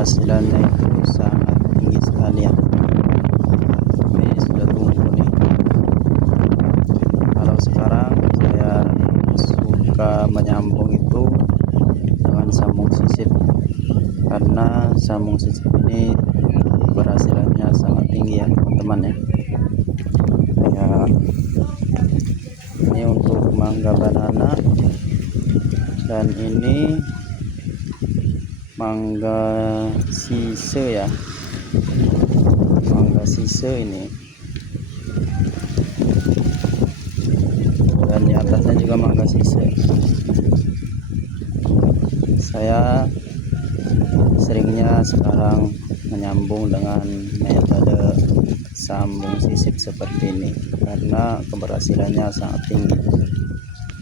keberhasilannya itu sangat tinggi sekali ya. Ini sudah tumbuh nih. Kalau sekarang saya suka menyambung itu dengan sambung sisip, karena sambung sisip ini keberhasilannya sangat tinggi ya teman-teman ya. Ini untuk mangga banana, dan ini mangga sise ya, mangga sise ini, dan di atasnya juga mangga sise. Saya seringnya sekarang menyambung dengan metode sambung sisip seperti ini karena keberhasilannya sangat tinggi.